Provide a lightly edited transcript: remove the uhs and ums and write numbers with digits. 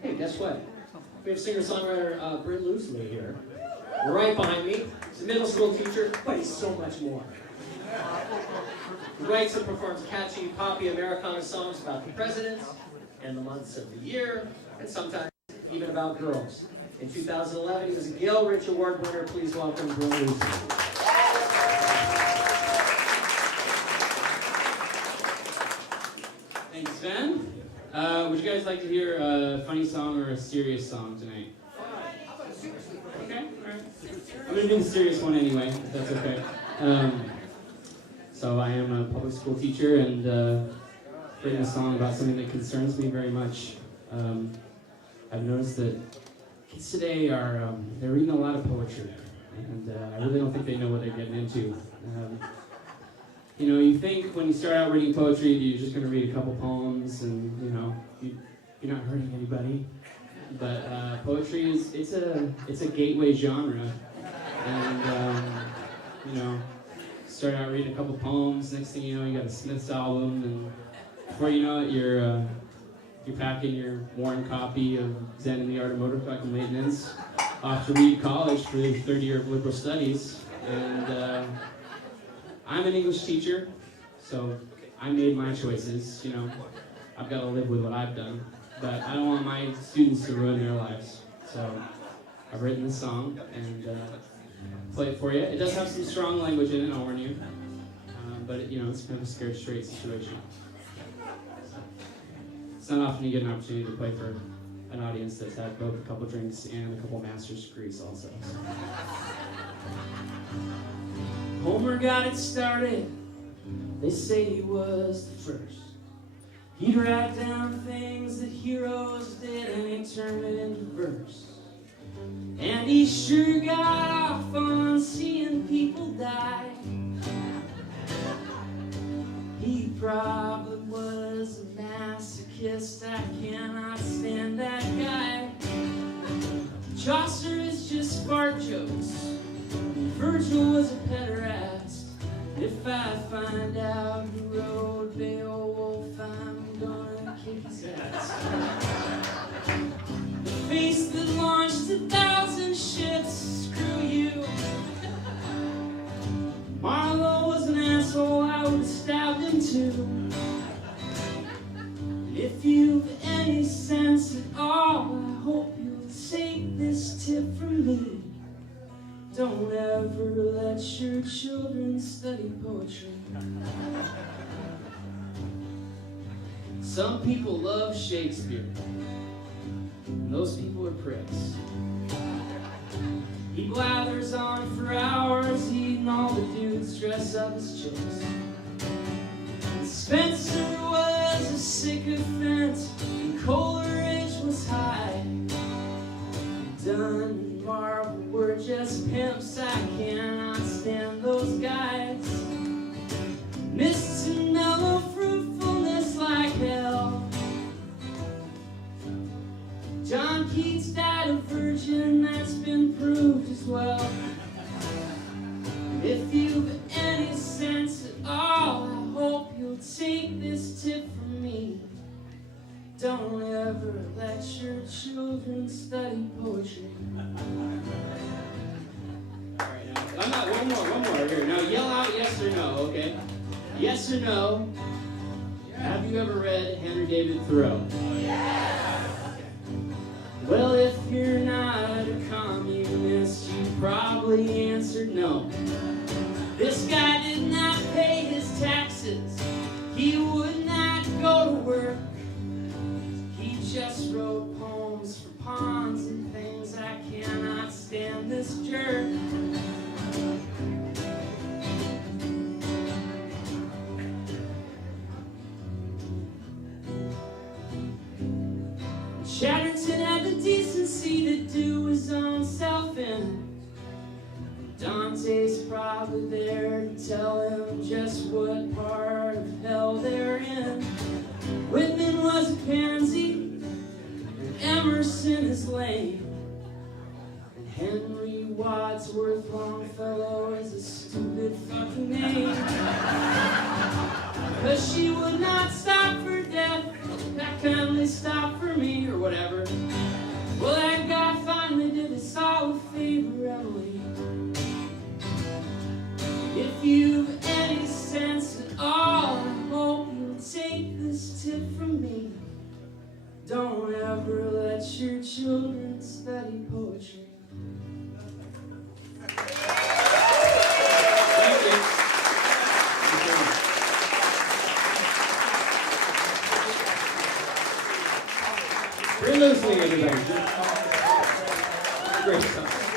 Hey, guess what? We have singer-songwriter Bryn here. Right behind me. He's a middle school teacher, but he's so much more. He writes and performs catchy, poppy Americana songs about the president and the months of the year, and sometimes even about girls. In 2011, he was a Gail Rich Award winner. Please welcome Bryn. Thanks, Sven. Would you guys like to hear a funny song or a serious song tonight? Okay, alright. I'm going to do the serious one anyway, if that's okay. So I am a public school teacher and written a song about something that concerns me very much. I've noticed that kids today are they're reading a lot of poetry, and I really don't think they know what they're getting into. You know, you think when you start out reading poetry, you're just going to read a couple poems, and you know, you're not hurting anybody. But poetry it's a gateway genre, and you know, start out reading a couple poems. Next thing you know, you got a Smiths album, and before you know it, you're packing your worn copy of Zen and the Art of Motorcycle Maintenance off to Reed College for the third year of liberal studies. And I'm an English teacher, so I made my choices. You know, I've got to live with what I've done, but I don't want my students to ruin their lives. So I've written this song and play it for you. It does have some strong language in it, I'll warn you, but you know, it's kind of a scared straight situation. It's not often you get an opportunity to play for an audience that's had both a couple drinks and a couple master's degrees also. So. Homer got it started, they say he was the first. He'd write down things that heroes did and he turned it into verse. And he sure got off on seeing people die. He probably was a masochist, I cannot stand that guy. Chaucer is just fart jokes, Virgil was a pederast. If I find out who wrote Beowulf, I'm gonna kick his ass. The face that launched 1,000 ships, screw you. Marlowe was an asshole, I would have stabbed him too. And if you've any sense at all, I hope you'll take this tip from me. Don't ever let your children study poetry. Some people love Shakespeare, and those people are pricks. He blathers on for hours, eating all the dudes dress up as chicks. And Spencer was a sycophant, and Coleridge was high. Donne and Marvel were just pimps, I cannot stand those guys. Mists and mellow fruitfulness like hell. John Keats died a virgin, that's been proved as well. And if you've any sense at all, I hope you'll take this tip from me. Don't ever let your children study poetry. Alright, now, I'm not, one more here. Now yell out yes or no, okay? Yes or no. Have you ever read Henry David Thoreau? Yeah. Well, if you're not a communist, you probably answered no. This guy did not pay his taxes. He would not go to work. He just wrote poems for pawns and things. I cannot stand this jerk. Chatterton had the decency to do his own self in. Dante's probably there to tell him just what part of hell they're in. Whitman was a pansy, and Emerson is lame. And Henry Wadsworth Longfellow is a stupid fucking name. But she would not stop for death, that kind of finally stopped for me or whatever. Well, that guy finally did us all a favor, Emily. If you've any sense at all, I hope you'll take this tip from me. Don't ever let your children study poetry. Thank you. Bryn Loosely, everybody. Great stuff.